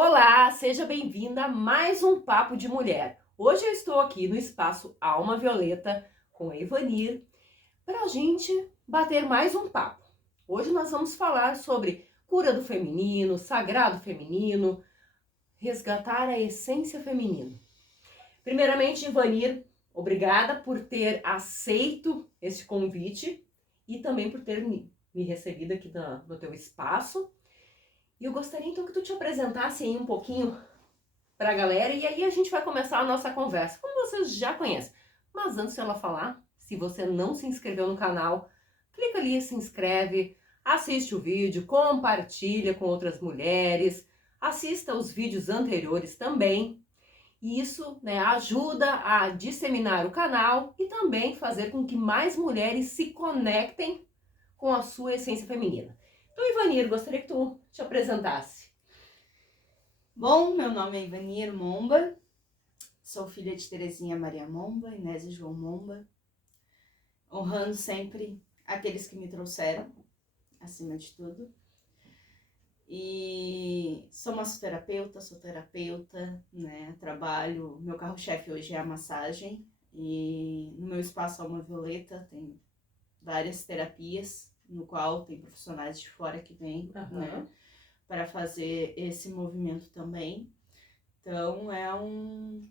Olá, seja bem-vinda a mais um Papo de Mulher. Hoje eu estou aqui no espaço Alma Violeta com a Ivanir para a gente bater mais um papo. Hoje nós vamos falar sobre cura do feminino, sagrado feminino, resgatar a essência feminina. Primeiramente, Ivanir, obrigada por ter aceito esse convite e também por ter me recebido aqui no teu espaço. E eu gostaria então que tu te apresentasse aí um pouquinho para a galera e aí a gente vai começar a nossa conversa, como vocês já conhecem. Mas antes de ela falar, se você não se inscreveu no canal, clica ali, se inscreve, assiste o vídeo, compartilha com outras mulheres, assista os vídeos anteriores também. E isso, ajuda a disseminar o canal e também fazer com que mais mulheres se conectem com a sua essência feminina. Então, Ivanir, gostaria que tu te apresentasse. Bom, meu nome é Ivanir Momba, sou filha de Terezinha Maria Momba, Inés e João Momba, honrando sempre aqueles que me trouxeram, acima de tudo. E sou massoterapeuta, sou terapeuta, trabalho, meu carro-chefe hoje é a massagem, e no meu espaço Alma Violeta tem várias terapias, no qual tem profissionais de fora que vêm, para fazer esse movimento também. Então é um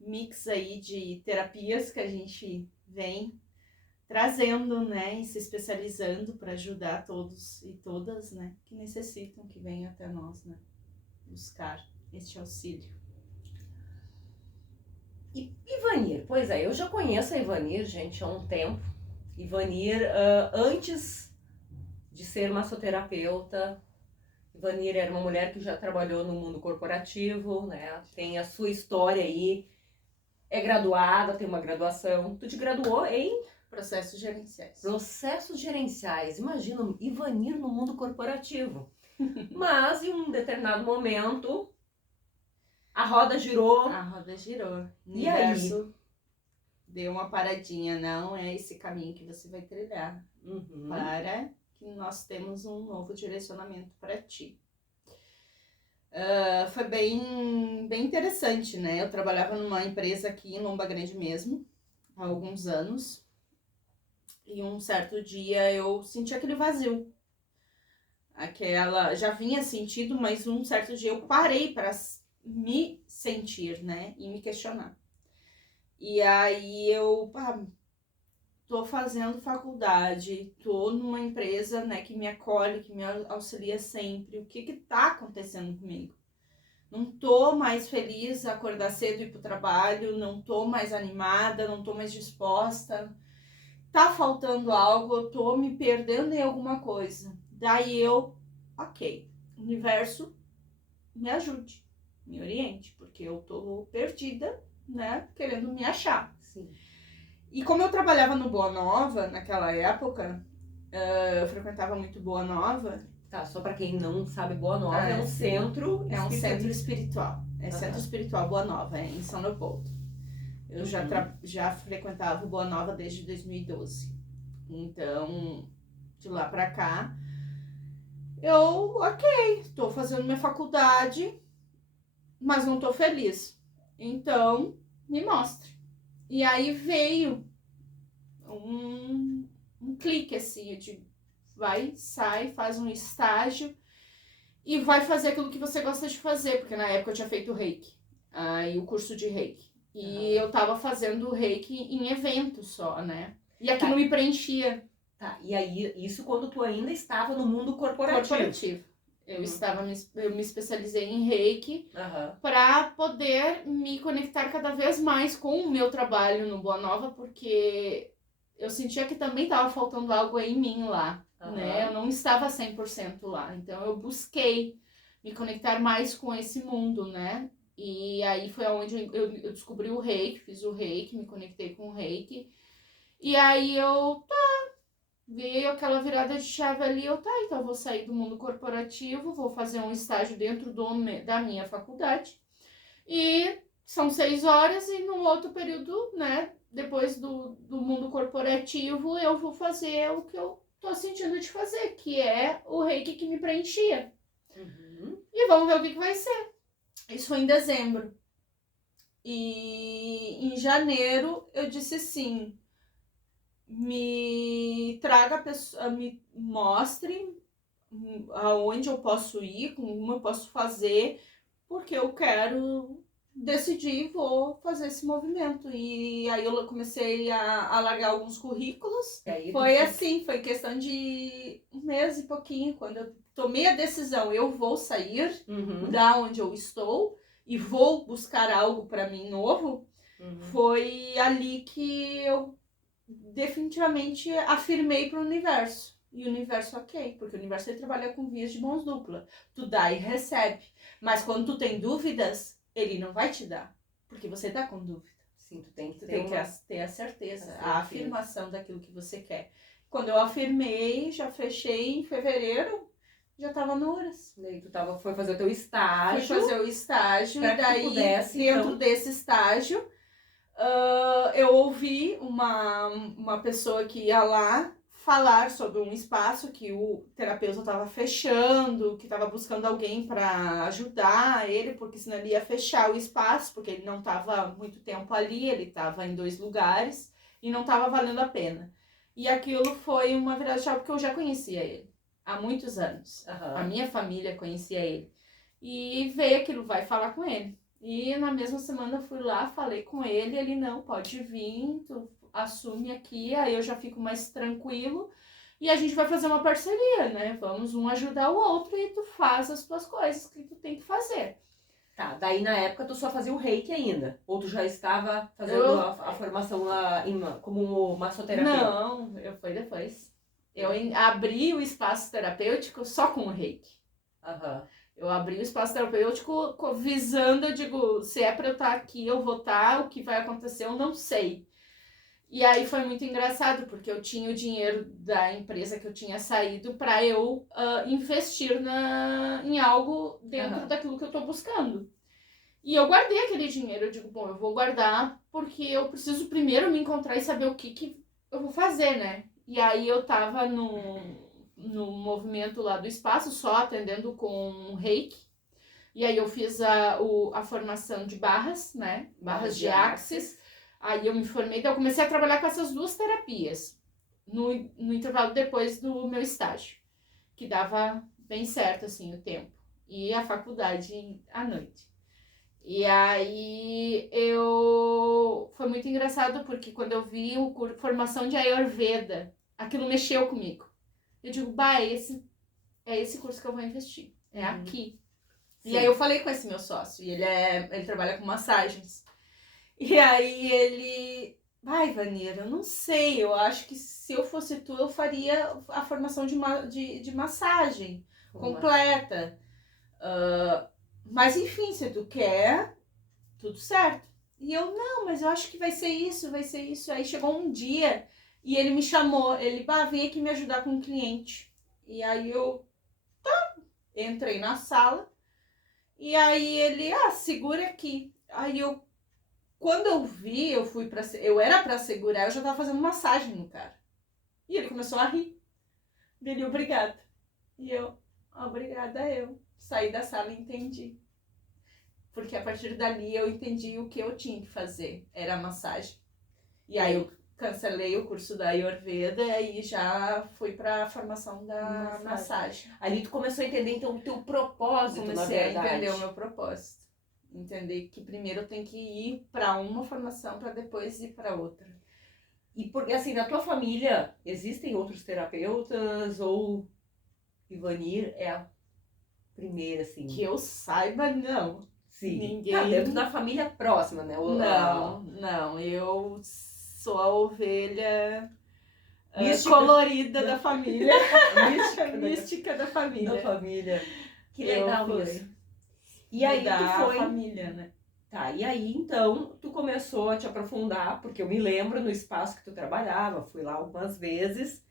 mix aí de terapias que a gente vem trazendo, e se especializando para ajudar todos e todas, que necessitam, que venham até nós, buscar este auxílio. E Ivanir, pois é, eu já conheço a Ivanir, gente, há um tempo. Ivanir, antes de ser massoterapeuta, Ivanir era uma mulher que já trabalhou no mundo corporativo, tem a sua história aí, é graduada, tem uma graduação. Tu te graduou em? Processos gerenciais. Processos gerenciais. Imagina, Ivanir no mundo corporativo. Mas em um determinado momento, a roda girou. A roda girou. O E aí? universo deu uma paradinha. Não é esse caminho que você vai trilhar. Para que nós temos um novo direcionamento para ti. Foi bem interessante, Eu trabalhava numa empresa aqui em Lomba Grande mesmo, há alguns anos. E um certo dia eu senti aquele vazio. Já vinha sentido, mas um certo dia eu parei para me sentir, e me questionar. E aí eu tô fazendo faculdade, tô numa empresa, que me acolhe, que me auxilia sempre. O que tá acontecendo comigo? Não tô mais feliz a acordar cedo e ir pro trabalho, não tô mais animada, não tô mais disposta. Tá faltando algo, eu tô me perdendo em alguma coisa. Daí universo, me ajude, me oriente, porque eu tô perdida, querendo me achar. Sim. E como eu trabalhava no Boa Nova, naquela época, eu frequentava muito Boa Nova. Tá, só pra quem não sabe, Boa Nova é um centro... É um centro espiritual. É Centro Espiritual Boa Nova, em São Leopoldo. Eu já frequentava o Boa Nova desde 2012. Então, de lá pra cá, eu, tô fazendo minha faculdade, mas não tô feliz. Então, me mostre. E aí veio um clique assim, de vai, sai, faz um estágio e vai fazer aquilo que você gosta de fazer, porque na época eu tinha feito reiki, aí o curso de reiki. E eu tava fazendo reiki em evento só, E aquilo me preenchia. Tá, e aí, isso quando tu ainda estava no mundo corporativo. Eu me especializei em reiki para poder me conectar cada vez mais com o meu trabalho no Boa Nova, porque eu sentia que também estava faltando algo em mim lá, Eu não estava 100% lá, então eu busquei me conectar mais com esse mundo, E aí foi onde eu descobri o reiki, fiz o reiki, me conectei com o reiki, e aí veio aquela virada de chave ali, então eu vou sair do mundo corporativo, vou fazer um estágio dentro da minha faculdade, e são 6 horas, e no outro período, depois do mundo corporativo, eu vou fazer o que eu tô sentindo de fazer, que é o reiki que me preenchia. E vamos ver o que vai ser. Isso foi em dezembro. E em janeiro eu disse assim, me traga a pessoa, me mostre aonde eu posso ir, como eu posso fazer, porque eu quero decidir e vou fazer esse movimento. E aí eu comecei a largar alguns currículos. Foi assim, foi questão de um mês e pouquinho, quando eu tomei a decisão, eu vou sair da onde eu estou e vou buscar algo para mim novo. Foi ali que eu definitivamente afirmei para o universo. E o universo, ok, porque o universo ele trabalha com vias de mãos duplas. Tu dá e recebe. Mas quando tu tem dúvidas, ele não vai te dar. Porque você tá com dúvida. Sim, tu tem que ter a certeza, a afirmação daquilo que você quer. Quando eu afirmei, já fechei em fevereiro, já tava no Uras. Daí tu foi fazer o teu estágio. Fui fazer o estágio, e daí dentro desse estágio, eu ouvi uma pessoa que ia lá falar sobre um espaço que o terapeuta estava fechando, que estava buscando alguém para ajudar ele, porque senão ele ia fechar o espaço, porque ele não estava muito tempo ali, ele estava em 2 lugares e não estava valendo a pena. E aquilo foi uma virada de chave, porque eu já conhecia ele há muitos anos. A minha família conhecia ele. E veio aquilo, vai falar com ele. E na mesma semana eu fui lá, falei com ele, ele não, pode vir, tu assume aqui, aí eu já fico mais tranquilo e a gente vai fazer uma parceria, né? Vamos um ajudar o outro e tu faz as tuas coisas que tu tem que fazer. Tá, daí na época tu só fazia o reiki ainda? Ou tu já estava fazendo a formação lá como massoterapeuta? Não, foi depois. Eu abri o espaço terapêutico só com o reiki. Eu abri o espaço terapêutico visando, eu digo, se é pra eu estar aqui, eu vou estar, o que vai acontecer eu não sei. E aí foi muito engraçado, porque eu tinha o dinheiro da empresa que eu tinha saído para eu investir em algo dentro daquilo que eu tô buscando. E eu guardei aquele dinheiro, eu digo, bom, eu vou guardar porque eu preciso primeiro me encontrar e saber o que eu vou fazer, né? E aí eu tava no movimento lá do espaço, só atendendo com reiki. E aí eu fiz a formação de barras, né? Barras de axis. Aí eu me formei, então eu comecei a trabalhar com essas 2 terapias no intervalo depois do meu estágio, que dava bem certo, assim, o tempo. E a faculdade à noite. E aí foi muito engraçado, porque quando eu vi o curso formação de Ayurveda, aquilo mexeu comigo. Eu digo, é esse curso que eu vou investir. É aqui. Sim. E aí eu falei com esse meu sócio, e ele trabalha com massagens. E aí ele, Vanir, eu não sei, eu acho que se eu fosse tu, eu faria a formação de massagem completa. Mas enfim, se tu quer, tudo certo. E eu, não, mas eu acho que vai ser isso. Aí chegou um dia e ele me chamou, vem aqui me ajudar com um cliente. E aí eu, entrei na sala e aí ele, segura aqui. Aí quando eu vi, eu era pra segurar, eu já tava fazendo massagem no cara. E ele começou a rir. Ele, obrigada. E eu, obrigada eu. Saí da sala e entendi. Porque a partir dali eu entendi o que eu tinha que fazer. Era a massagem. E aí eu cancelei o curso da Ayurveda e já fui pra formação da massagem. Ali tu começou a entender então o teu propósito, na verdade. Comecei a entender o meu propósito. Entender que primeiro eu tenho que ir para uma formação para depois ir para outra. E porque assim, na tua família existem outros terapeutas ou Ivanir é a primeira, assim? Que eu saiba, não. Sim. Ninguém. Tá dentro da família próxima, né? Não. Eu sou a ovelha colorida da família. Mística da família. Que legal isso. E aí tu foi... família, né? Tá, e aí então tu começou a te aprofundar, porque eu me lembro no espaço que tu trabalhava, fui lá algumas vezes,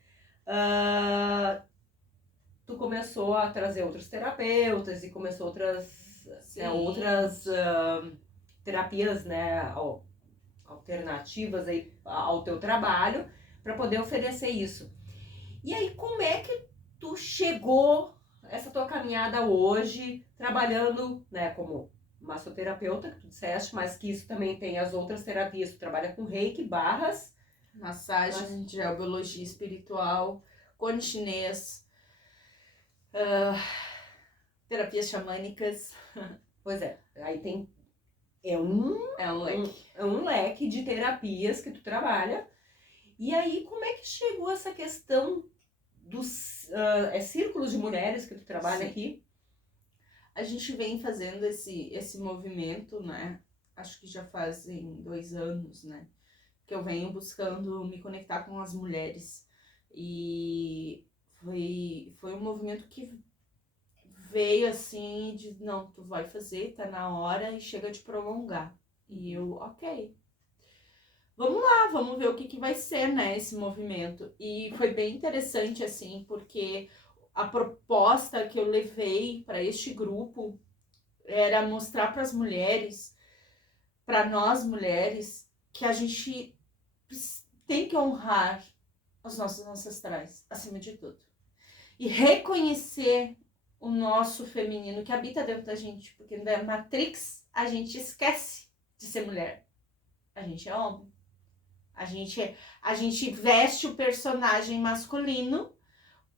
tu começou a trazer outros terapeutas e começou outras terapias, né, alternativas aí ao teu trabalho para poder oferecer isso. E aí como é que tu chegou essa tua caminhada hoje, trabalhando, né, como massoterapeuta, que tu disseste, mas que isso também tem as outras terapias. Tu trabalha com reiki, barras, massagem, geobiologia espiritual, cone chinês, terapias xamânicas. Pois é, aí tem... É um leque. É um leque de terapias que tu trabalha. E aí, como é que chegou essa questão dos círculos de mulheres que tu trabalha aqui? A gente vem fazendo esse movimento, né? Acho que já fazem 2 anos, né? Que eu venho buscando me conectar com as mulheres. E foi um movimento que veio assim de, não, tu vai fazer, tá na hora e chega de prolongar. E eu, ok. Vamos lá, vamos ver o que vai ser, né, esse movimento. E foi bem interessante, assim, porque a proposta que eu levei para este grupo era mostrar para as mulheres, para nós mulheres, que a gente tem que honrar os nossos ancestrais, acima de tudo. E reconhecer o nosso feminino que habita dentro da gente, porque na Matrix a gente esquece de ser mulher. A gente é homem. A gente veste o personagem masculino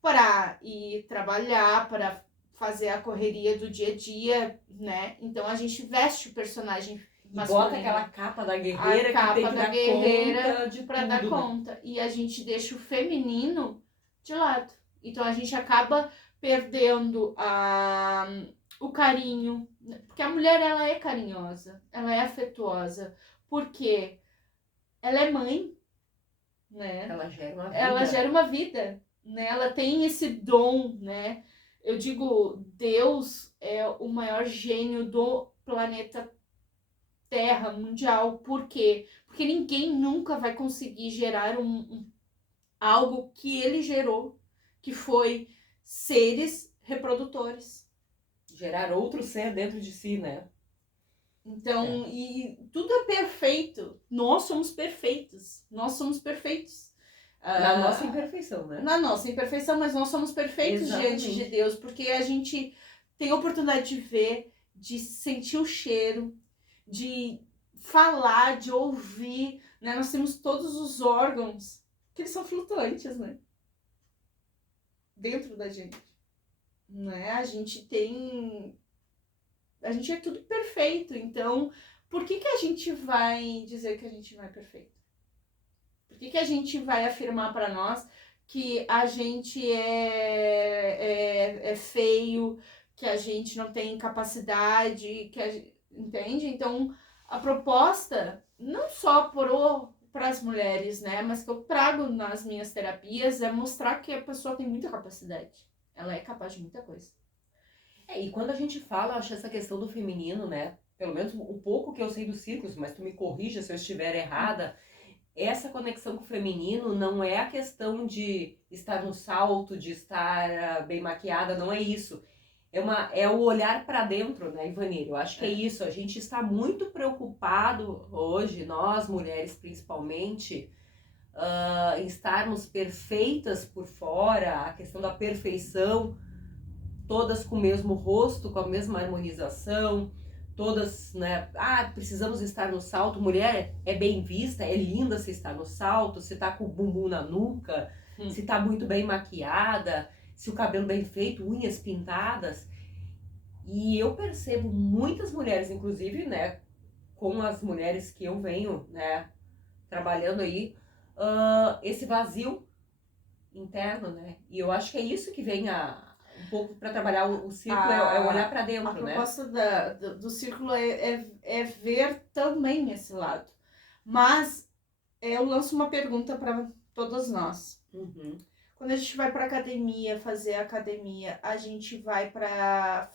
para ir trabalhar, para fazer a correria do dia a dia, né? Então a gente veste o personagem masculino. Bota aquela capa da guerreira, que tem que dar conta de para tudo, dar conta. E a gente deixa o feminino de lado. Então a gente acaba perdendo o carinho, porque a mulher, ela é carinhosa, ela é afetuosa, porque ela é mãe, né? Ela gera uma vida. Ela gera uma vida, né? Ela tem esse dom, né? Eu digo, Deus é o maior gênio do planeta Terra mundial. Por quê? Porque ninguém nunca vai conseguir gerar algo que ele gerou, que foi seres reprodutores. Gerar outro ser dentro de si, né? Então, e tudo é perfeito. Nós somos perfeitos. Nós somos perfeitos. Na nossa imperfeição, né? Na nossa imperfeição, mas nós somos perfeitos diante de Deus, porque a gente tem a oportunidade de ver, de sentir o cheiro, de falar, de ouvir, né? Nós temos todos os órgãos que eles são flutuantes, né? Dentro da gente, né? A gente é tudo perfeito, então por que a gente vai dizer que a gente não é perfeito? Por que a gente vai afirmar para nós que a gente é feio, que a gente não tem capacidade, entende? Então, a proposta, não só para as mulheres, né, mas que eu trago nas minhas terapias, é mostrar que a pessoa tem muita capacidade. Ela é capaz de muita coisa. E quando a gente fala, acho essa questão do feminino, né, pelo menos o pouco que eu sei dos círculos, mas tu me corrija se eu estiver errada, essa conexão com o feminino não é a questão de estar no salto, de estar bem maquiada, não é isso. É o olhar para dentro, né, Ivanir? Eu acho que é isso. A gente está muito preocupado hoje, nós mulheres principalmente, em estarmos perfeitas por fora, a questão da perfeição, todas com o mesmo rosto, com a mesma harmonização, todas, né? Precisamos estar no salto. Mulher é bem vista, é linda se está no salto, se tá com o bumbum na nuca, se tá muito bem maquiada, se o cabelo bem feito, unhas pintadas. E eu percebo muitas mulheres, inclusive, né, com as mulheres que eu venho, né, trabalhando aí, esse vazio interno, né? E eu acho que é isso que vem um pouco para trabalhar o círculo, é olhar para dentro, né? A proposta do círculo é ver também esse lado. Mas eu lanço uma pergunta para todas nós. Uhum. Quando a gente vai para academia, fazer academia, a gente vai para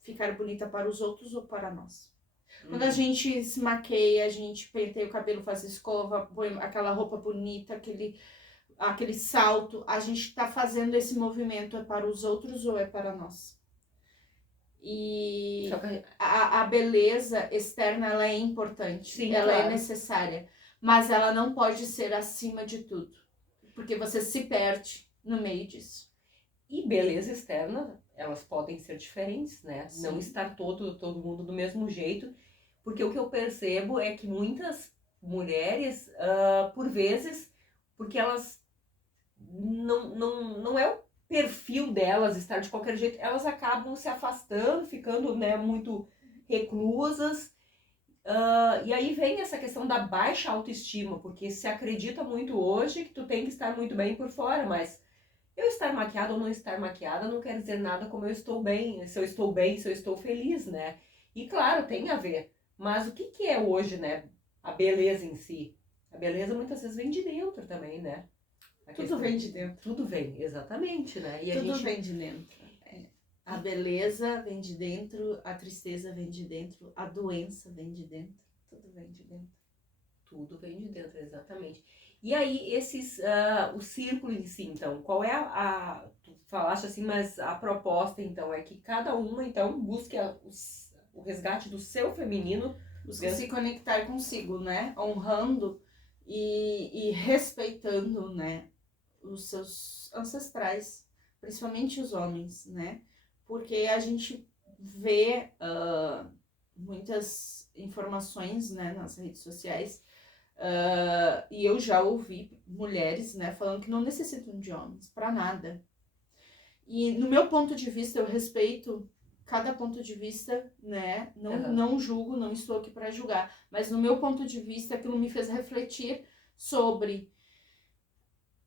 ficar bonita para os outros ou para nós? Quando a gente se maqueia, a gente penteia o cabelo, faz escova, põe aquela roupa bonita, aquele salto, a gente está fazendo esse movimento, é para os outros ou é para nós? E a beleza externa, ela é importante, sim, ela claro. É necessária, mas ela não pode ser acima de tudo, porque você se perde no meio disso. E beleza externa, elas podem ser diferentes, né? Sim. Não estar todo mundo do mesmo jeito, porque o que eu percebo é que muitas mulheres, por vezes, porque elas não é o perfil delas estar de qualquer jeito, elas acabam se afastando, ficando, né, muito reclusas. E aí vem essa questão da baixa autoestima, porque se acredita muito hoje que tu tem que estar muito bem por fora, mas eu estar maquiada ou não estar maquiada não quer dizer nada como eu estou bem, se eu estou bem, se eu estou feliz, né? E claro, tem a ver, mas o que é hoje, né, a beleza em si? A beleza muitas vezes vem de dentro também, né? Tudo vem de dentro. Tudo vem, exatamente, né? E tudo vem de dentro. A beleza vem de dentro, a tristeza vem de dentro, a doença vem de dentro, tudo vem de dentro. Tudo vem de dentro, exatamente. E aí, o círculo em si, então, qual é tu falaste assim, mas a proposta, então, é que cada uma, então, busque o resgate do seu feminino. Busque se conectar consigo, né? Honrando e respeitando, né? Os seus ancestrais, principalmente os homens, né? Porque a gente vê muitas informações, né, nas redes sociais, e eu já ouvi mulheres, né, falando que não necessitam de homens para nada. E no meu ponto de vista, eu respeito cada ponto de vista, né? Não julgo, não estou aqui para julgar, mas no meu ponto de vista, aquilo me fez refletir sobre: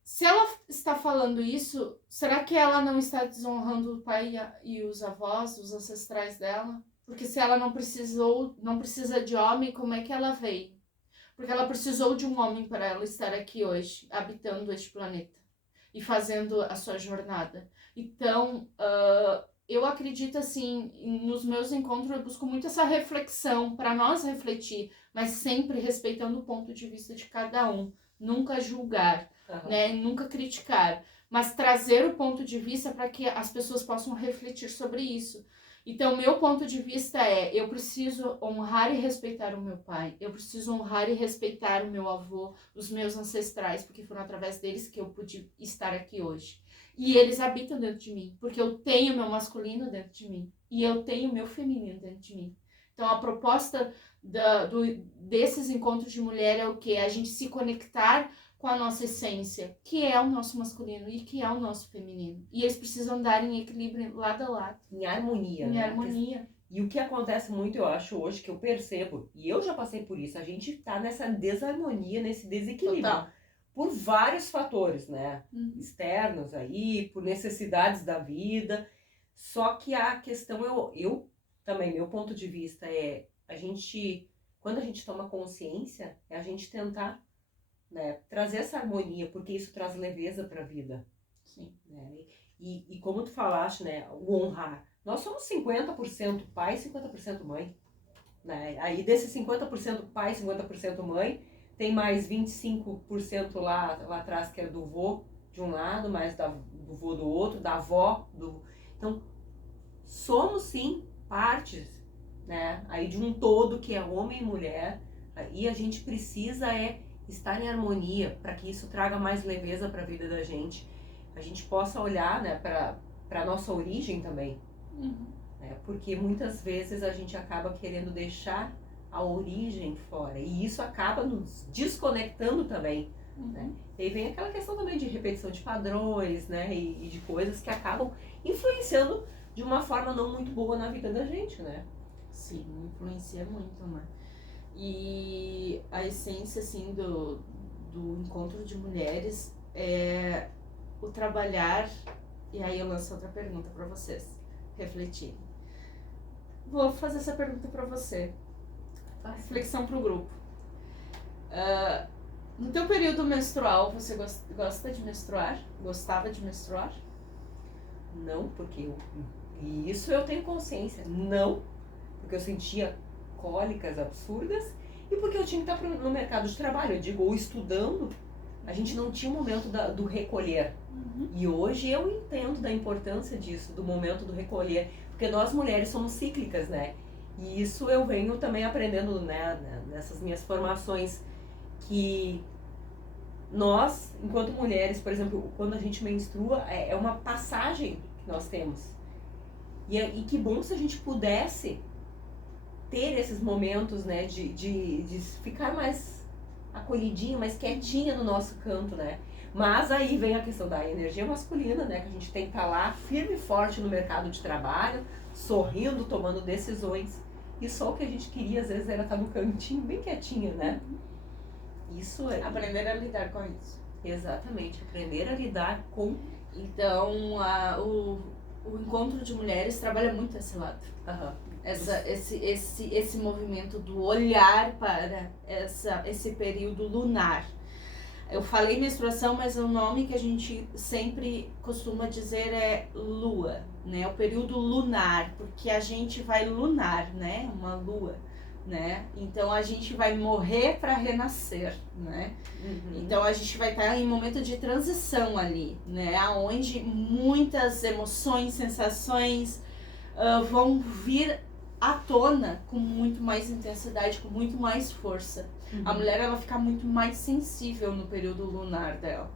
se ela está falando isso, será que ela não está desonrando o pai e os avós, os ancestrais dela? Porque se ela não precisa de homem, como é que ela veio? Porque ela precisou de um homem para ela estar aqui hoje, habitando este planeta e fazendo a sua jornada. Então, eu acredito assim, nos meus encontros eu busco muito essa reflexão, para nós refletir, mas sempre respeitando o ponto de vista de cada um. Nunca julgar, né? Nunca criticar, mas trazer o ponto de vista para que as pessoas possam refletir sobre isso. Então, meu ponto de vista é: eu preciso honrar e respeitar o meu pai, eu preciso honrar e respeitar o meu avô, os meus ancestrais, porque foram através deles que eu pude estar aqui hoje. E eles habitam dentro de mim, porque eu tenho meu masculino dentro de mim e eu tenho meu feminino dentro de mim. Então, a proposta desses encontros de mulher é o quê? A gente se conectar com a nossa essência, que é o nosso masculino e que é o nosso feminino. E eles precisam andar em equilíbrio lado a lado. Em harmonia, Em né? harmonia. E o que acontece muito, eu acho, hoje, que eu percebo, e eu já passei por isso, a gente tá nessa desarmonia, nesse desequilíbrio. Total. Por vários fatores, né? Externos aí, por necessidades da vida. Só que a questão, eu também, meu ponto de vista é, quando a gente toma consciência, é a gente tentar, né, trazer essa harmonia, porque isso traz leveza para a vida. Sim. Né? E como tu falaste, né, o honrar. Nós somos 50% pai e 50% mãe. Né? Aí desses 50% pai e 50% mãe, tem mais 25% lá atrás que é do vô de um lado, mais do vô do outro, da avó. Então, somos sim partes, né, aí de um todo que é homem e mulher, e a gente precisa estar em harmonia para que isso traga mais leveza para a vida da gente. A gente possa olhar, né, para a nossa origem também. Né, porque muitas vezes a gente acaba querendo deixar a origem fora, e isso acaba nos desconectando também. Né? E aí vem aquela questão também de repetição de padrões, né, e de coisas que acabam influenciando de uma forma não muito boa na vida da gente, né? Sim, influencia muito, né? E a essência, assim, do encontro de mulheres é o trabalhar, e aí eu lanço outra pergunta para vocês refletirem. Vou fazer essa pergunta para você. Reflexão pro grupo. No teu período menstrual, você gosta de menstruar? Gostava de menstruar? Não, porque e isso eu tenho consciência. Não, porque eu sentia cólicas absurdas e porque eu tinha que estar no mercado de trabalho. Eu digo, ou estudando, a gente não tinha o momento do recolher. E hoje eu entendo da importância disso, do momento do recolher. Porque nós mulheres somos cíclicas, né? E isso eu venho também aprendendo, né, nessas minhas formações, que nós, enquanto mulheres, por exemplo, quando a gente menstrua, é uma passagem que nós temos. E que bom se a gente pudesse ter esses momentos, né, de ficar mais acolhidinha, mais quietinha no nosso canto, né? Mas aí vem a questão da energia masculina, né, que a gente tem que estar lá firme e forte no mercado de trabalho, sorrindo, tomando decisões. E só o que a gente queria, às vezes, era estar no cantinho, bem quietinha, né? Isso é... Aprender a lidar com isso. Exatamente, aprender a lidar com... Então, o encontro de mulheres trabalha muito esse lado. Esse movimento do olhar para esse período lunar. Eu falei menstruação, mas o nome que a gente sempre costuma dizer é lua, né? O período lunar, porque a gente vai lunar, né? Uma lua, né? Então a gente vai morrer para renascer, né? Então a gente vai estar em momento de transição ali, né? Onde muitas emoções, sensações vão vir à tona com muito mais intensidade, com muito mais força. A mulher, ela fica muito mais sensível no período lunar dela.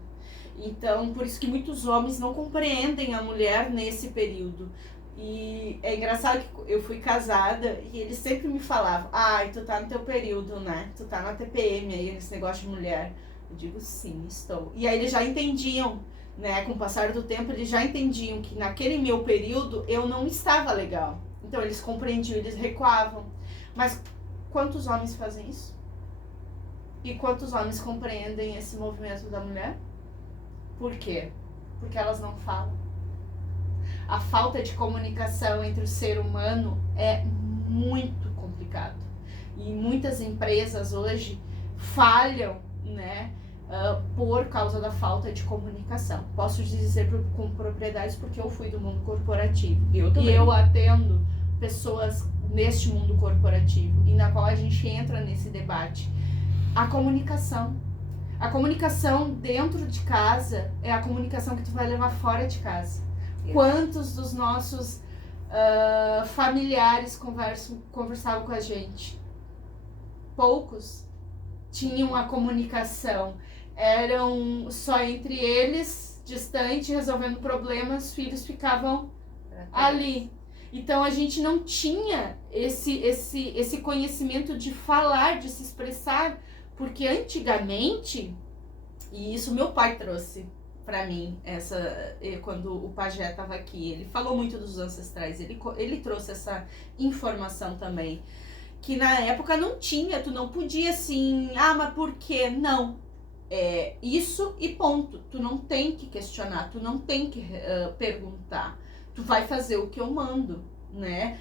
Então, por isso que muitos homens não compreendem a mulher nesse período. E é engraçado que eu fui casada e eles sempre me falavam: ai, tu tá no teu período, né? Tu tá na TPM aí, nesse negócio de mulher. Eu digo, sim, estou. E aí eles já entendiam, né? Com o passar do tempo, eles já entendiam que naquele meu período eu não estava legal. Então eles compreendiam, eles recuavam. Mas quantos homens fazem isso? E quantos homens compreendem esse movimento da mulher? Por quê? Porque elas não falam. A falta de comunicação entre o ser humano é muito complicado. E muitas empresas hoje falham, né, por causa da falta de comunicação. Posso dizer com propriedades porque eu fui do mundo corporativo. E eu atendo pessoas neste mundo corporativo, e na qual a gente entra nesse debate. A comunicação. A comunicação dentro de casa é a comunicação que tu vai levar fora de casa. Quantos dos nossos familiares conversavam com a gente? Poucos tinham a comunicação. Eram só entre eles, distante, resolvendo problemas, os filhos ficavam ali. Então a gente não tinha esse conhecimento de falar, de se expressar, porque antigamente, e isso meu pai trouxe pra mim, quando o pajé estava aqui, ele falou muito dos ancestrais, ele trouxe essa informação também, que na época não tinha, tu não podia assim, mas por quê? Não, é isso e ponto, tu não tem que questionar, tu não tem que perguntar, tu vai fazer o que eu mando, né?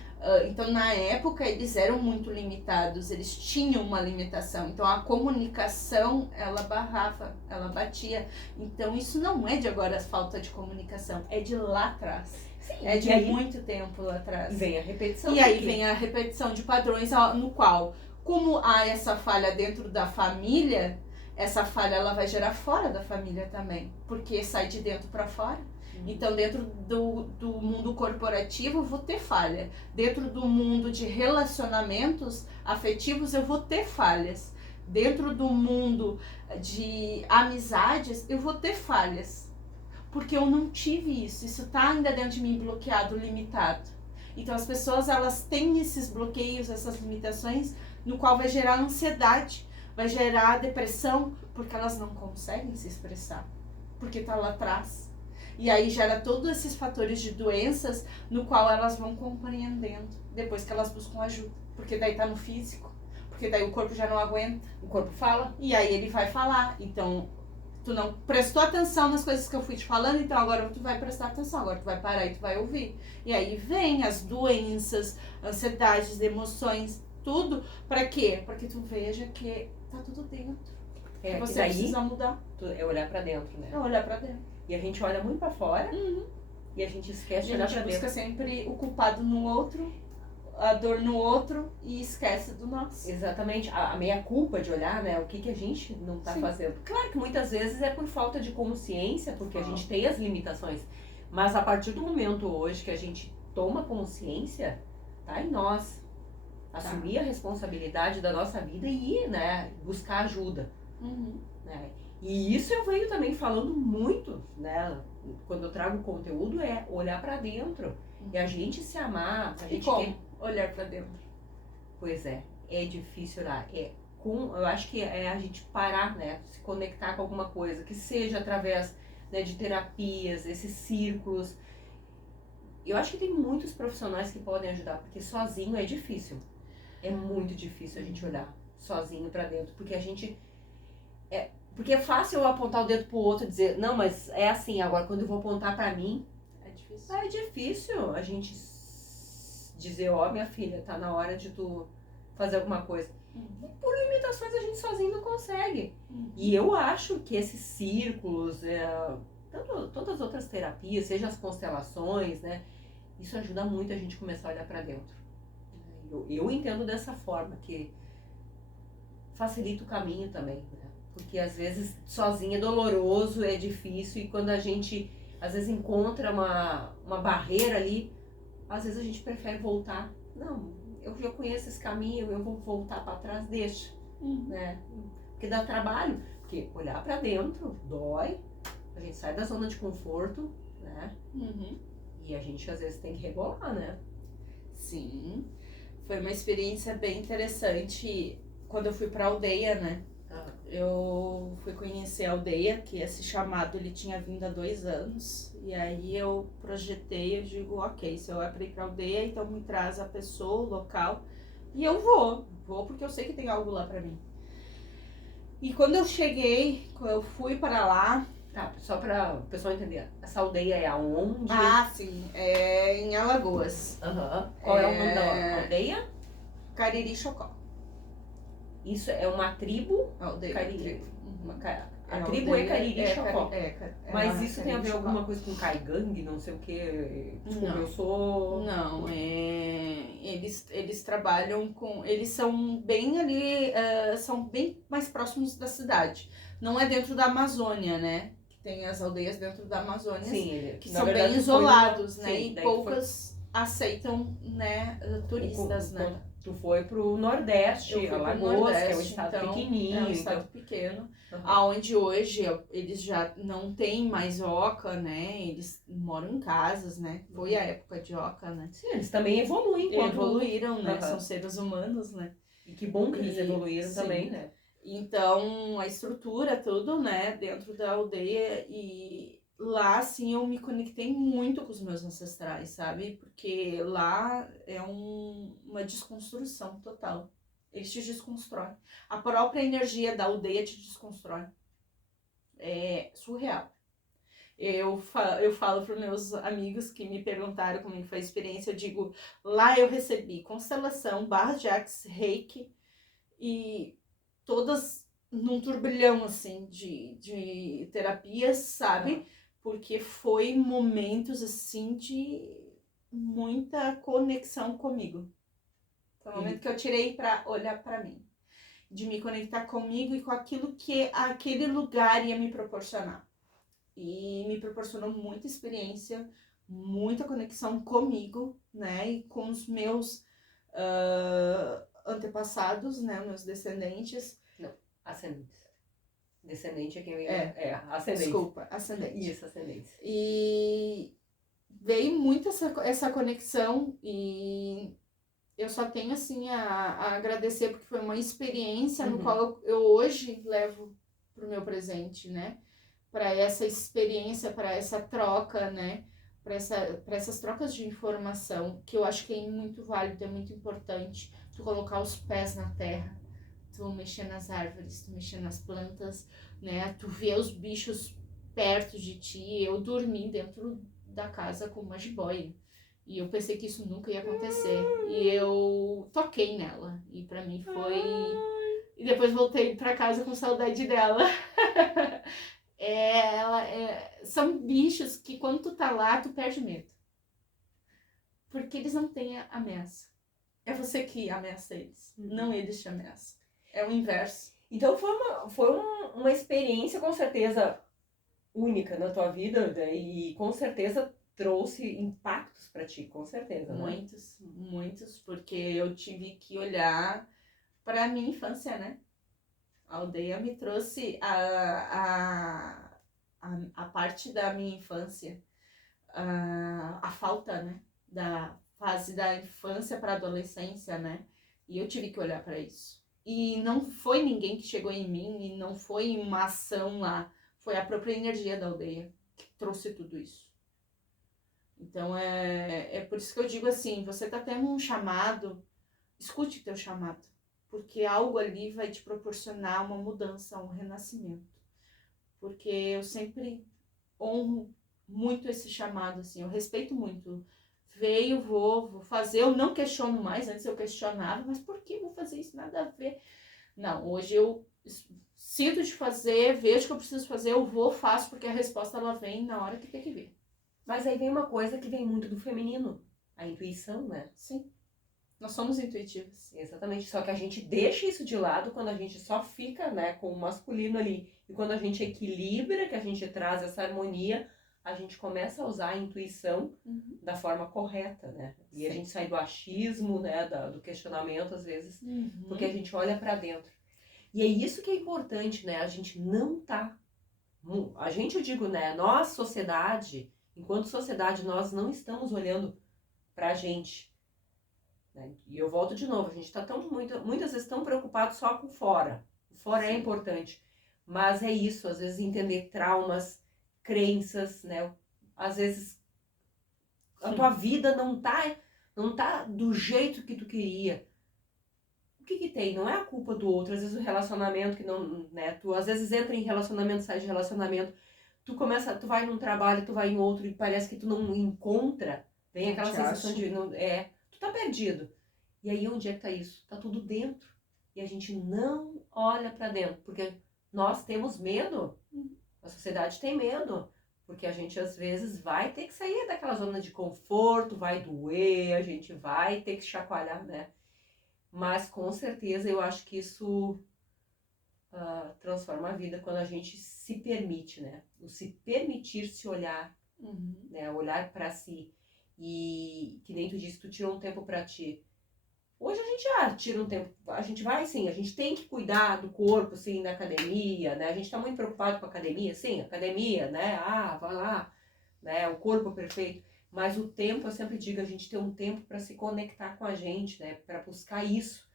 Então na época eles eram muito limitados, eles tinham uma limitação, então a comunicação ela barrava, ela batia. Então isso não é de agora a falta de comunicação, é de lá atrás. Sim, é de muito tempo lá atrás. Vem a repetição. E aí vem a repetição de padrões no qual, como há essa falha dentro da família, essa falha ela vai gerar fora da família também, porque sai de dentro para fora. Então, dentro do mundo corporativo, eu vou ter falha. Dentro do mundo de relacionamentos afetivos, eu vou ter falhas. Dentro do mundo de amizades, eu vou ter falhas. Porque eu não tive isso. Isso está ainda dentro de mim bloqueado, limitado. Então, as pessoas, elas têm esses bloqueios, essas limitações, no qual vai gerar ansiedade, vai gerar depressão, porque elas não conseguem se expressar. Porque está lá atrás. E aí gera todos esses fatores de doenças no qual elas vão compreendendo depois que elas buscam ajuda. Porque daí tá no físico, porque daí o corpo já não aguenta. O corpo fala. E aí ele vai falar. Então, tu não prestou atenção nas coisas que eu fui te falando, então agora tu vai prestar atenção, agora tu vai parar e tu vai ouvir. E aí vem as doenças, ansiedades, emoções, tudo. Pra quê? Pra que tu veja que tá tudo dentro. Que você precisa mudar. É olhar pra dentro, né? É olhar pra dentro. E a gente olha muito pra fora e a gente esquece de olhar pra dentro. A gente busca sempre o culpado no outro, a dor no outro e esquece do nosso. Exatamente, a meia culpa de olhar, né, o que a gente não tá fazendo. Claro que muitas vezes é por falta de consciência, porque a gente tem as limitações. Mas a partir do momento hoje que a gente toma consciência, tá em nós. Assumir a responsabilidade da nossa vida e ir, né, buscar ajuda. Né? E isso eu venho também falando muito, né, quando eu trago conteúdo, é olhar pra dentro. E a gente se amar, a gente olhar pra dentro. Pois é difícil olhar. Eu acho que é a gente parar, né? Se conectar com alguma coisa, que seja através, né, de terapias, esses círculos. Eu acho que tem muitos profissionais que podem ajudar, porque sozinho é difícil. É muito difícil a gente olhar sozinho pra dentro, porque porque é fácil eu apontar o dedo pro outro e dizer, não, mas é assim, agora quando eu vou apontar pra mim, é difícil a gente dizer, ó, minha filha, tá na hora de tu fazer alguma coisa. E por limitações a gente sozinho não consegue. E eu acho que esses círculos, todas as outras terapias, seja as constelações, né, isso ajuda muito a gente começar a olhar pra dentro. Eu entendo dessa forma, que facilita o caminho também, né? Porque às vezes sozinho é doloroso, é difícil, e quando a gente às vezes encontra uma barreira ali, às vezes a gente prefere voltar. Não, eu já conheço esse caminho, eu vou voltar para trás, deixa, né? Porque dá trabalho, porque olhar para dentro dói, a gente sai da zona de conforto, né? E a gente às vezes tem que rebolar, né? Sim, foi uma experiência bem interessante quando eu fui pra aldeia, né? Eu fui conhecer a aldeia, que esse chamado ele tinha vindo há 2 anos, e aí eu projetei, eu digo, ok, se eu é pra ir pra aldeia, então me traz a pessoa, o local, e eu vou porque eu sei que tem algo lá pra mim. E quando eu cheguei, quando eu fui para lá... Tá, só pra o pessoal entender, essa aldeia é aonde? Ah, sim, é em Alagoas. Qual é o nome da aldeia? Cariri-Chocó. Isso é uma tribo? Aldeia. Cariri. A A tribo é Cariri-Chocó. Mas isso tem a ver Cariri-Chocó. alguma coisa com caigangue, não sei o que? Tipo, Não. eu sou... Não, eles trabalham com... Eles são bem ali, são bem mais próximos da cidade. Não é dentro da Amazônia, né? Que tem as aldeias dentro da Amazônia. Sim, que são bem isolados, né? Sim, e poucas aceitam, né, turistas, né? Tu foi pro Nordeste, Alagoas, que é um estado então, pequenininho. É um estado pequeno, aonde hoje eles já não têm mais oca, né? Eles moram em casas, né? Foi a época de oca, né? Sim, eles também evoluíram, né? São seres humanos, né? E que bom que eles evoluíram também, né? Então, a estrutura, tudo, né? Dentro da aldeia e... Lá, assim, eu me conectei muito com os meus ancestrais, sabe? Porque lá é uma desconstrução total. Eles te desconstroem. A própria energia da aldeia te desconstrói. É surreal. Eu falo para os meus amigos que me perguntaram como foi a experiência, eu digo, lá eu recebi constelação, barras de axis, reiki e todas num turbilhão, assim, de terapias, sabe? Porque foi momentos, assim, de muita conexão comigo. Foi um momento que eu tirei pra olhar pra mim. De me conectar comigo e com aquilo que aquele lugar ia me proporcionar. E me proporcionou muita experiência, muita conexão comigo, né? E com os meus antepassados, né? Meus descendentes. Não, ascendentes. Descendente é quem vem. Ascendente. Desculpa, ascendente. Isso, ascendente. E veio muito essa conexão e eu só tenho assim a agradecer porque foi uma experiência no qual eu hoje levo pro meu presente, né? Para essa experiência, para essa troca, né? Para essas trocas de informação que eu acho que é muito válido, é muito importante tu colocar os pés na terra, tu mexer nas árvores, tu mexer nas plantas, né? Tu ver os bichos perto de ti. Eu dormi dentro da casa com uma jiboia e eu pensei que isso nunca ia acontecer e eu toquei nela e pra mim foi... E depois voltei pra casa com saudade dela. São bichos que quando tu tá lá, tu perde medo. Porque eles não têm ameaça. É você que ameaça eles, não eles te ameaçam. É o inverso. Então foi uma experiência com certeza única na tua vida, né? E com certeza trouxe impactos pra ti, com certeza, né? Muitos, porque eu tive que olhar pra minha infância, né? A aldeia me trouxe a parte da minha infância, a falta, né? da fase da infância para a adolescência, né? E eu tive que olhar para isso. E não foi ninguém que chegou em mim, e não foi uma ação lá, foi a própria energia da aldeia que trouxe tudo isso. Então é por isso que eu digo assim, você tá tendo um chamado, escute o teu chamado, porque algo ali vai te proporcionar uma mudança, um renascimento. Porque eu sempre honro muito esse chamado, assim, eu respeito muito. Veio, vou fazer, eu não questiono mais, antes eu questionava, mas por que vou fazer isso? Nada a ver. Não, hoje eu sinto de fazer, vejo que eu preciso fazer, eu vou, faço, porque a resposta ela vem na hora que tem que vir. Mas aí vem uma coisa que vem muito do feminino, a intuição, né? Sim. Nós somos intuitivas. Exatamente, só que a gente deixa isso de lado quando a gente só fica, né, com o masculino ali. E quando a gente equilibra, que a gente traz essa harmonia, a gente começa a usar a intuição da forma correta, né? E Sim. A gente sai do achismo, né, do questionamento às vezes, porque a gente olha para dentro. E é isso que é importante, né? A gente não tá... A gente, eu digo, né, nós, sociedade, enquanto sociedade, nós não estamos olhando pra gente. E eu volto de novo, a gente está muitas vezes tão preocupado só com fora. O fora Sim. É importante, mas é isso, às vezes entender traumas, crenças, né? Às vezes a tua vida não tá do jeito que tu queria. O que tem? Não é a culpa do outro, às vezes o relacionamento que não, né? Tu às vezes entra em relacionamento, sai de relacionamento, tu vai num trabalho, tu vai em outro e parece que tu não encontra, vem aquela sensação de tu tá perdido. E aí onde é que tá isso? Tá tudo dentro. E a gente não olha pra dentro, porque nós temos medo. A sociedade tem medo, porque a gente às vezes vai ter que sair daquela zona de conforto, vai doer, a gente vai ter que chacoalhar, né? Mas com certeza eu acho que isso transforma a vida quando a gente se permite, né? O se permitir se olhar, né? Olhar pra si. E que nem tu disse, tu tirou um tempo pra ti. Hoje a gente já tira um tempo, a gente vai sim, a gente tem que cuidar do corpo, sim, na academia, né? A gente tá muito preocupado com a academia, sim, academia, né? Vai lá, né? O corpo perfeito. Mas o tempo, eu sempre digo, a gente tem um tempo para se conectar com a gente, né? Para buscar isso.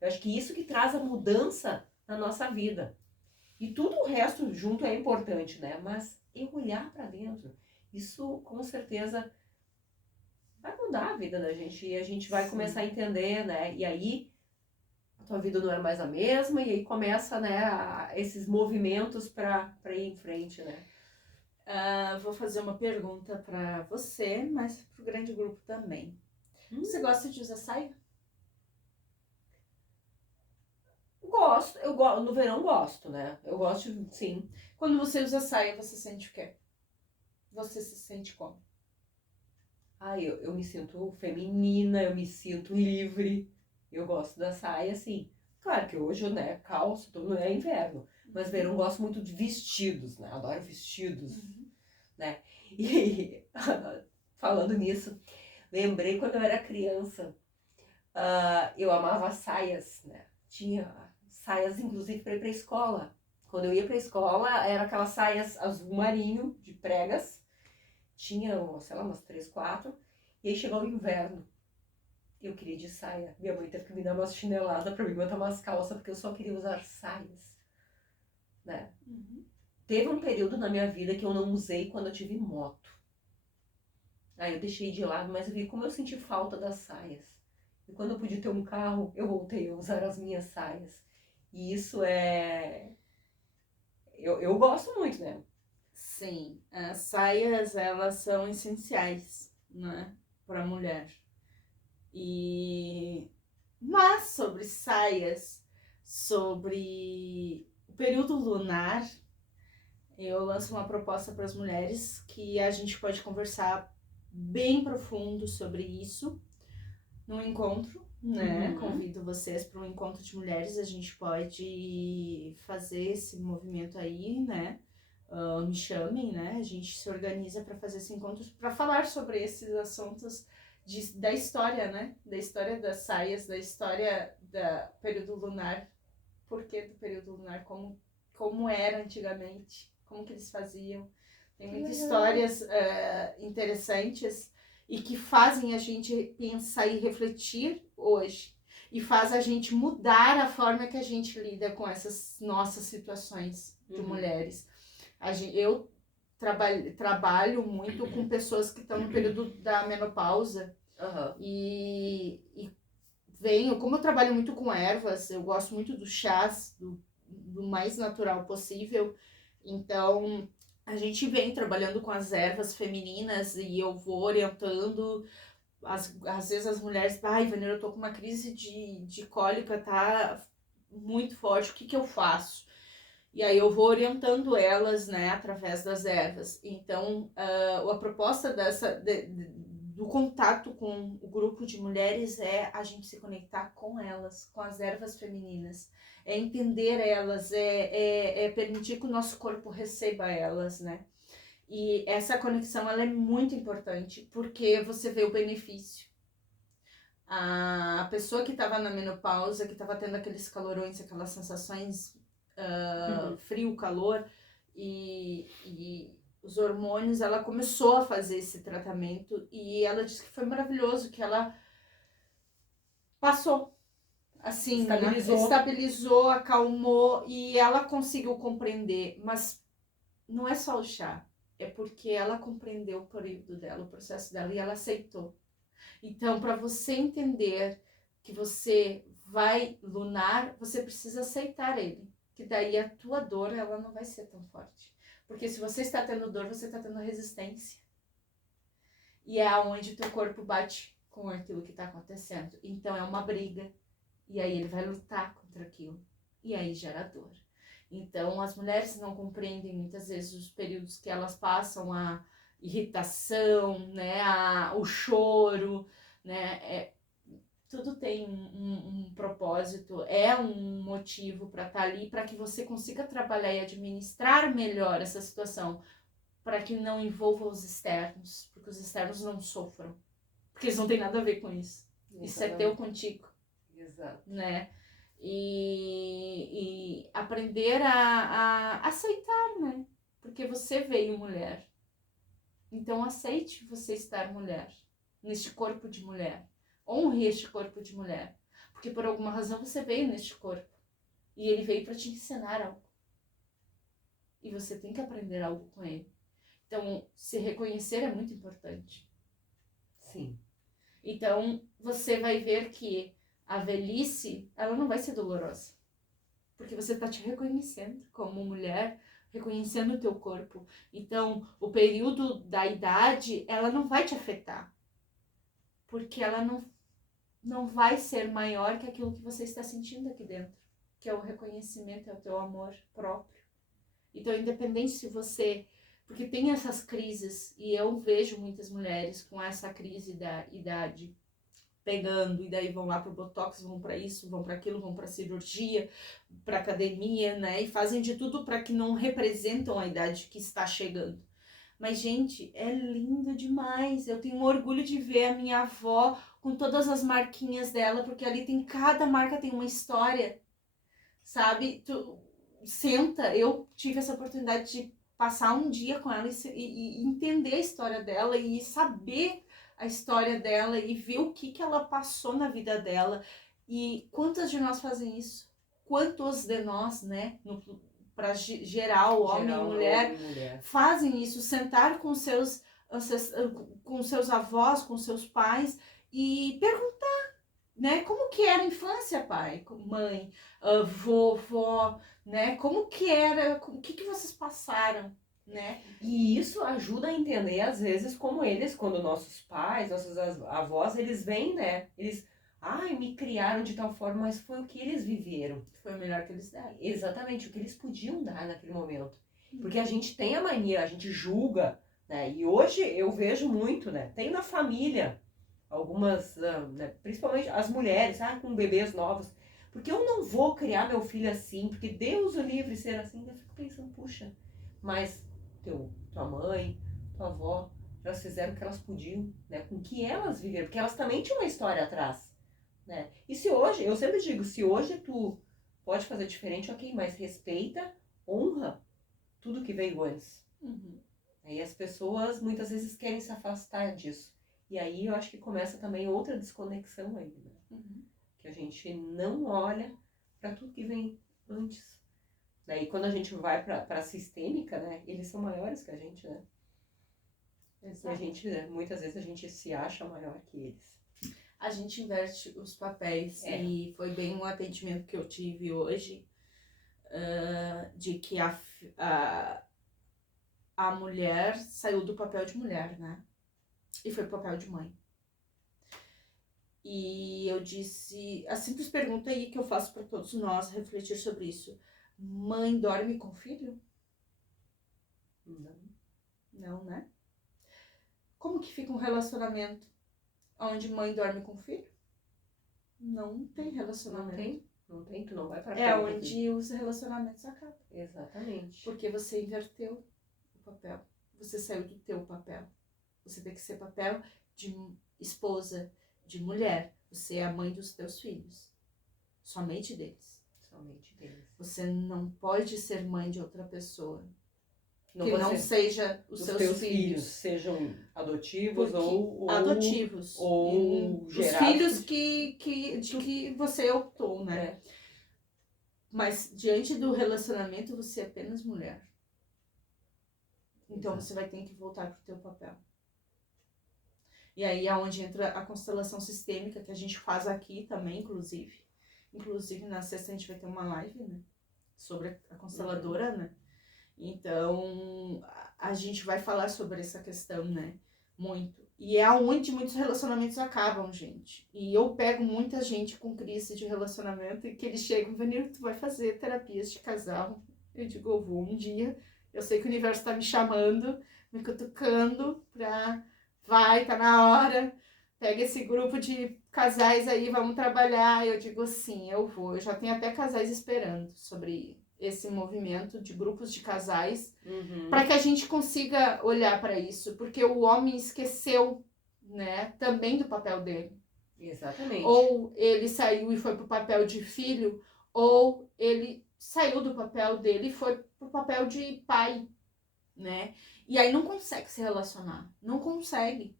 Eu acho que isso que traz a mudança na nossa vida. E tudo o resto junto é importante, né? Mas eu olhar para dentro, isso com certeza vai mudar a vida da gente e a gente vai Sim. começar a entender, né? E aí a tua vida não é mais a mesma e aí começa, né, esses movimentos para ir em frente, né? Vou fazer uma pergunta para você, mas pro grande grupo também. Você gosta de usar saia? Gosto, no verão gosto, né? Eu gosto, sim. Quando você usa saia, você sente o quê? Você se sente como? Eu me sinto feminina, eu me sinto livre. Eu gosto da saia, sim. Claro que hoje, né, calço, tudo é inverno. Mas verão eu gosto muito de vestidos, né? Adoro vestidos, né? E falando nisso, lembrei quando eu era criança, eu amava saias, né? Tinha saias, inclusive, para ir pra escola. Quando eu ia pra escola, era aquelas saias azul marinho, de pregas. Tinha, sei lá, umas 3, 4. E aí chegou o inverno. Eu queria de saia. Minha mãe teve que me dar umas chineladas pra mim botar umas calças, porque eu só queria usar saias. Né? Teve um período na minha vida que eu não usei quando eu tive moto. Aí eu deixei de lado, mas eu vi como eu senti falta das saias. E quando eu pude ter um carro, eu voltei a usar as minhas saias. E isso é... Eu gosto muito, né? Sim, as saias, elas são essenciais, né, para a mulher. Mas sobre saias, sobre o período lunar, eu lanço uma proposta para as mulheres que a gente pode conversar bem profundo sobre isso num encontro, né? Convido vocês para um encontro de mulheres, a gente pode fazer esse movimento aí, né? Me chamem, né? A gente se organiza para fazer esse encontro, para falar sobre esses assuntos da história, né? Da história das saias, da história do período lunar, por que do período lunar, como era antigamente, como que eles faziam. Tem muitas histórias interessantes e que fazem a gente pensar e refletir hoje. E faz a gente mudar a forma que a gente lida com essas nossas situações de mulheres. Eu trabalho muito com pessoas que estão no período da menopausa. E como eu trabalho muito com ervas, eu gosto muito dos chás, do mais natural possível. Então, a gente vem trabalhando com as ervas femininas e eu vou orientando. Às vezes as mulheres, Ivanir, eu tô com uma crise de cólica, tá muito forte, o que eu faço? E aí eu vou orientando elas, né, através das ervas. Então, a proposta do contato com o grupo de mulheres é a gente se conectar com elas, com as ervas femininas. É entender elas, é permitir que o nosso corpo receba elas, né? E essa conexão, ela é muito importante, porque você vê o benefício. A pessoa que estava na menopausa, que estava tendo aqueles calorões, aquelas sensações frio, calor, e os hormônios, ela começou a fazer esse tratamento e ela disse que foi maravilhoso, que ela passou. Assim, estabilizou, acalmou e ela conseguiu compreender, mas não é só o chá. É porque ela compreendeu o período dela, o processo dela, e ela aceitou. Então, para você entender que você vai lunar, você precisa aceitar ele. Que daí a tua dor, ela não vai ser tão forte. Porque se você está tendo dor, você está tendo resistência. E é aonde o teu corpo bate com aquilo que está acontecendo. Então, é uma briga. E aí ele vai lutar contra aquilo. E aí gera dor. Então, as mulheres não compreendem muitas vezes os períodos que elas passam, a irritação, né, o choro, né, tudo tem um propósito, é um motivo para estar ali, para que você consiga trabalhar e administrar melhor essa situação, para que não envolva os externos, porque os externos não sofram, porque eles não têm nada a ver com isso. Exatamente. Isso é teu contigo. Exato. Né? E aprender a aceitar, né? Porque você veio mulher. Então aceite você estar mulher, neste corpo de mulher. Honre este corpo de mulher. Porque por alguma razão você veio neste corpo. E ele veio para te ensinar algo. E você tem que aprender algo com ele. Então, se reconhecer é muito importante. Sim. Então, você vai ver que a velhice, ela não vai ser dolorosa. Porque você está te reconhecendo como mulher, reconhecendo o teu corpo. Então, o período da idade, ela não vai te afetar. Porque ela não vai ser maior que aquilo que você está sentindo aqui dentro. Que é o reconhecimento, é o teu amor próprio. Então, independente se você... Porque tem essas crises, e eu vejo muitas mulheres com essa crise da idade pegando, e daí vão lá pro Botox, vão para isso, vão para aquilo, vão para cirurgia, para academia, né? E fazem de tudo para que não representam a idade que está chegando. Mas, gente, é lindo demais. Eu tenho orgulho de ver a minha avó com todas as marquinhas dela, porque ali tem, cada marca tem uma história, sabe? Tu senta, eu tive essa oportunidade de passar um dia com ela e entender a história dela e saber a história dela e ver o que ela passou na vida dela. E quantas de nós fazem isso? Quantos de nós, né, para geral, homem e mulher, fazem isso, sentar com seus avós, com seus pais e perguntar, né, como que era a infância, pai, mãe, vovó, né, como que era, o que vocês passaram, né? E isso ajuda a entender, às vezes, como eles, quando nossos pais, nossos avós, eles vêm, né? Eles, me criaram de tal forma, mas foi o que eles viveram. Foi o melhor que eles deram. Exatamente, o que eles podiam dar naquele momento. Porque a gente tem a mania, a gente julga, né? E hoje eu vejo muito, né? Tem na família algumas, né? Principalmente as mulheres, com bebês novos. Porque eu não vou criar meu filho assim, porque Deus o livre ser assim. Eu fico pensando, puxa, mas tua mãe, tua avó, elas fizeram o que elas podiam, né? Com o que elas viveram, porque elas também tinham uma história atrás, né? E se hoje, eu sempre digo, se hoje tu pode fazer diferente, ok, mas respeita, honra tudo que veio antes. Uhum. E as pessoas muitas vezes querem se afastar disso. E aí eu acho que começa também outra desconexão aí, né? Que a gente não olha para tudo que vem antes. Daí quando a gente vai para a sistêmica, né? Eles são maiores que a gente, né? Exato. E a gente, muitas vezes a gente se acha maior que eles. A gente inverte os papéis e foi bem um atendimento que eu tive hoje, de que a mulher saiu do papel de mulher, né? E foi pro papel de mãe. E eu disse, a simples pergunta aí que eu faço para todos nós refletir sobre isso. Mãe dorme com filho? Não. Não, né? Como que fica um relacionamento onde mãe dorme com filho? Não tem relacionamento. Não tem, tu não vai pra É onde os relacionamentos acabam. Exatamente. Porque você inverteu o papel. Você saiu do teu papel. Você tem que ser papel de esposa, de mulher. Você é a mãe dos teus filhos. Somente deles. Somente deles. Você não pode ser mãe de outra pessoa. Não que não seja os seus filhos. Sejam adotivos ou adotivos. Ou os gerados. Filhos que você optou, né? É. Mas diante do relacionamento, você é apenas mulher. Então você vai ter que voltar pro teu papel. E aí é onde entra a constelação sistêmica, que a gente faz aqui também, inclusive. Inclusive, na sexta a gente vai ter uma live, né? Sobre a consteladora, né? Então, a gente vai falar sobre essa questão, né? Muito. E é onde muitos relacionamentos acabam, gente. E eu pego muita gente com crise de relacionamento e que eles chegam, Vanir, tu vai fazer terapias de casal. Eu digo, eu vou um dia. Eu sei que o universo tá me chamando, me cutucando pra... Vai, tá na hora. Pega esse grupo de casais aí, vamos trabalhar. Eu digo, sim, eu vou. Eu já tenho até casais esperando sobre esse movimento de grupos de casais, para que a gente consiga olhar para isso, porque o homem esqueceu, né, também do papel dele. Exatamente. Ou ele saiu e foi pro papel de filho, ou ele saiu do papel dele e foi pro papel de pai, né? E aí não consegue se relacionar, não consegue,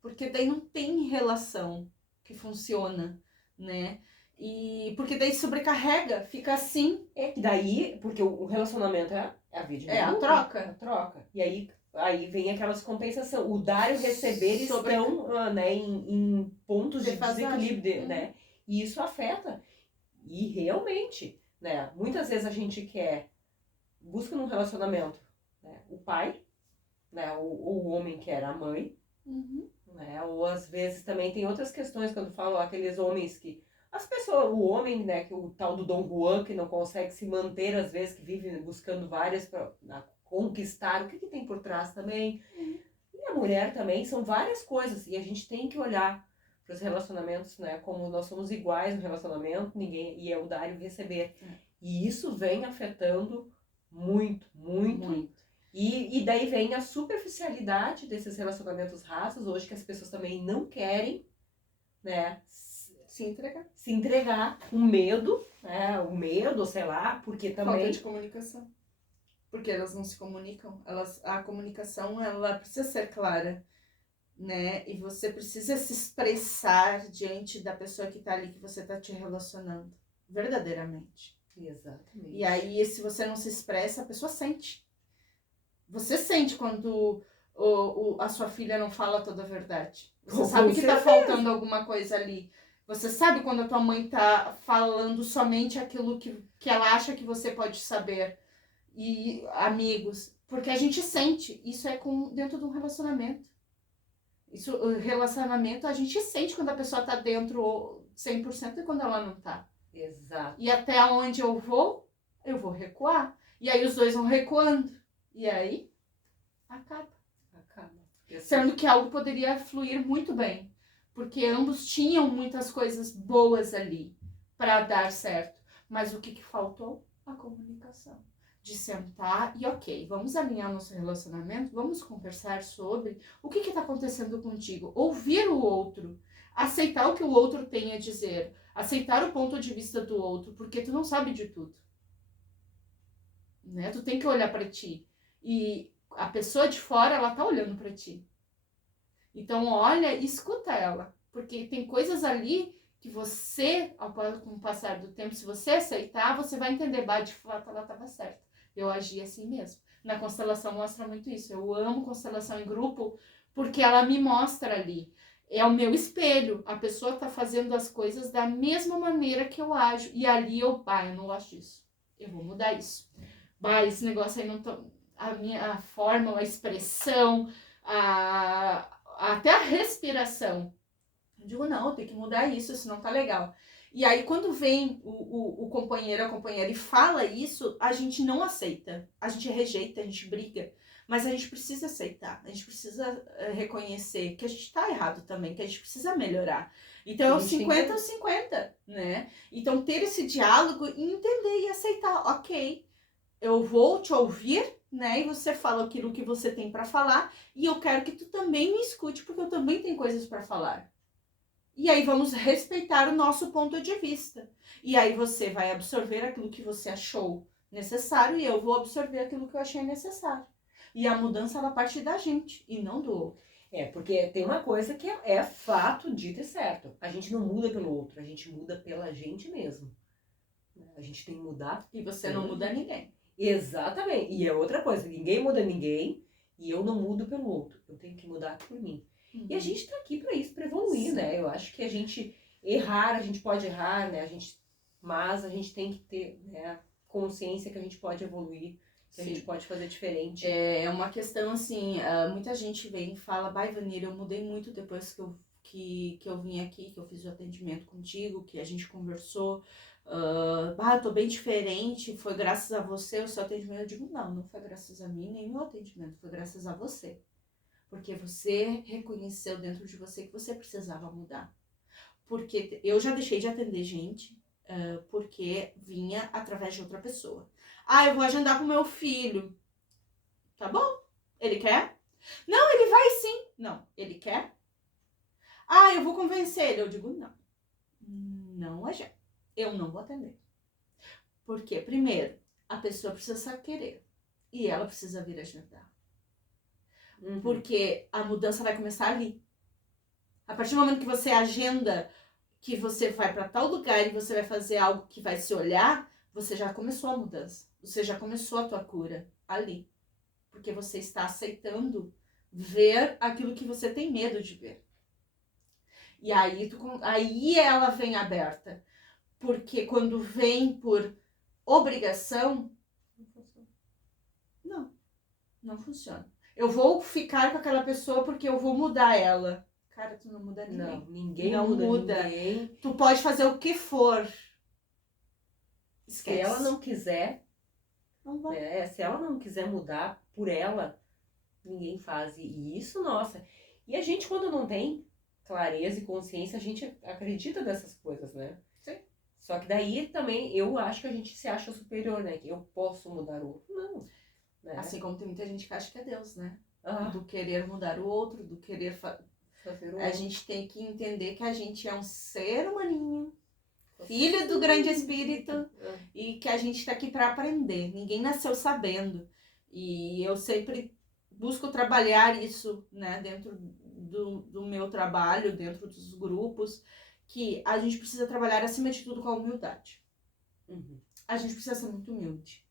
porque daí não tem relação que funciona, né? E porque daí sobrecarrega, fica assim. É que daí, porque o relacionamento é a vida. É a troca. A troca. E aí vem aquelas compensação. O dar e o receber estão né, em pontos de desequilíbrio, né? E isso afeta. E realmente, né? Muitas vezes a gente busca num relacionamento, né, o pai, né? O homem quer a mãe, né? Ou às vezes também tem outras questões quando falam aqueles homens que as pessoas, o homem, né, que o tal do Dom Juan, que não consegue se manter, às vezes, que vive buscando várias para conquistar, o que tem por trás também. E a mulher também, são várias coisas. E a gente tem que olhar para os relacionamentos, né, como nós somos iguais no relacionamento, e é o dar e o receber. E isso vem afetando muito. E daí vem a superficialidade desses relacionamentos rasos, hoje que as pessoas também não querem, né, se entregar, o medo, né? O medo, sei lá, porque também... Falta de comunicação. Porque elas não se comunicam. A comunicação, ela precisa ser clara, né? E você precisa se expressar diante da pessoa que tá ali, que você tá te relacionando. Verdadeiramente. Exatamente. E aí, se você não se expressa, a pessoa sente. Você sente quando a sua filha não fala toda a verdade. Você sabe que tá faltando alguma coisa ali. Você sabe quando a tua mãe tá falando somente aquilo que ela acha que você pode saber. E amigos. Porque a gente sente. Isso é dentro de um relacionamento. O relacionamento a gente sente quando a pessoa tá dentro 100% e quando ela não tá. Exato. E até onde eu vou recuar. E aí os dois vão recuando. E aí, acaba. Sendo que algo poderia fluir muito bem. Porque ambos tinham muitas coisas boas ali para dar certo. Mas o que faltou? A comunicação. De sentar e ok, vamos alinhar nosso relacionamento, vamos conversar sobre o que está acontecendo contigo. Ouvir o outro. Aceitar o que o outro tem a dizer. Aceitar o ponto de vista do outro, porque tu não sabe de tudo. Né? Tu tem que olhar para ti. E a pessoa de fora, ela tá olhando para ti. Então, olha e escuta ela. Porque tem coisas ali que você, com o passar do tempo, se você aceitar, você vai entender, bah, de fato ela estava certa. Eu agi assim mesmo. Na constelação mostra muito isso. Eu amo constelação em grupo porque ela me mostra ali. É o meu espelho. A pessoa está fazendo as coisas da mesma maneira que eu ajo. E ali eu não gosto disso. Eu vou mudar isso. Bah, esse negócio aí não tá... A forma, a expressão, até a respiração. Eu digo, não, tem que mudar isso, senão tá legal. E aí, quando vem o companheiro, a companheira e fala isso, a gente não aceita. A gente rejeita, a gente briga. Mas a gente precisa aceitar. A gente precisa reconhecer que a gente tá errado também, que a gente precisa melhorar. Então, é o 50-50, né? Então, ter esse diálogo e entender e aceitar. Ok, eu vou te ouvir, né? E você fala aquilo que você tem para falar. E eu quero que tu também me escute, porque eu também tenho coisas para falar. E aí vamos respeitar o nosso ponto de vista. E aí você vai absorver aquilo que você achou necessário e eu vou absorver aquilo que eu achei necessário. E a mudança, ela parte da gente e não do outro. Porque tem uma coisa que é fato, dito e certo. A gente não muda pelo outro, a gente muda pela gente mesmo. A gente tem que mudar. E você não muda ninguém. Exatamente. E é outra coisa, ninguém muda ninguém e eu não mudo pelo outro. Eu tenho que mudar por mim. E a gente tá aqui para isso, para evoluir, sim, né? Eu acho que a gente a gente pode errar, né? Mas a gente tem que ter, né, consciência que a gente pode evoluir, que sim, a gente pode fazer diferente. É uma questão assim, muita gente vem e fala, vai, Vanira, eu mudei muito depois que eu vim aqui, que eu fiz o atendimento contigo, que a gente conversou. Tô bem diferente, foi graças a você o seu atendimento. Eu digo, não foi graças a mim, nem o meu atendimento, foi graças a você. Porque você reconheceu dentro de você que você precisava mudar. Porque eu já deixei de atender gente porque vinha através de outra pessoa. Eu vou agendar com meu filho. Tá bom? Ele quer? Não, ele vai sim. Não, ele quer? Eu vou convencer ele. Eu digo, não. Não agenda. Eu não vou atender. Porque, primeiro, a pessoa precisa querer. E ela precisa vir agendar. Porque a mudança vai começar ali. A partir do momento que você agenda, que você vai para tal lugar e você vai fazer algo que vai se olhar, você já começou a mudança. Você já começou a tua cura ali. Porque você está aceitando ver aquilo que você tem medo de ver. E aí ela vem aberta. Porque quando vem por obrigação, não funciona. Eu vou ficar com aquela pessoa porque eu vou mudar ela. Cara, tu não muda ninguém. Não, ninguém muda ninguém. Tu pode fazer o que for. Esquece. Se ela não quiser, não vai. Se ela não quiser mudar por ela, ninguém faz. E isso, nossa. E a gente, quando não tem clareza e consciência, a gente acredita dessas coisas, né? Sim. Só que daí também eu acho que a gente se acha superior, né? Que eu posso mudar o outro. Não. Né? Assim como tem muita gente que acha que é Deus, né? Do querer mudar o outro, do querer fazer o outro. A gente tem que entender que a gente é um ser humaninho, filho do grande espírito, e que a gente tá aqui para aprender. Ninguém nasceu sabendo. E eu sempre busco trabalhar isso, né, dentro do meu trabalho, dentro dos grupos, que a gente precisa trabalhar acima de tudo com a humildade. A gente precisa ser muito humilde.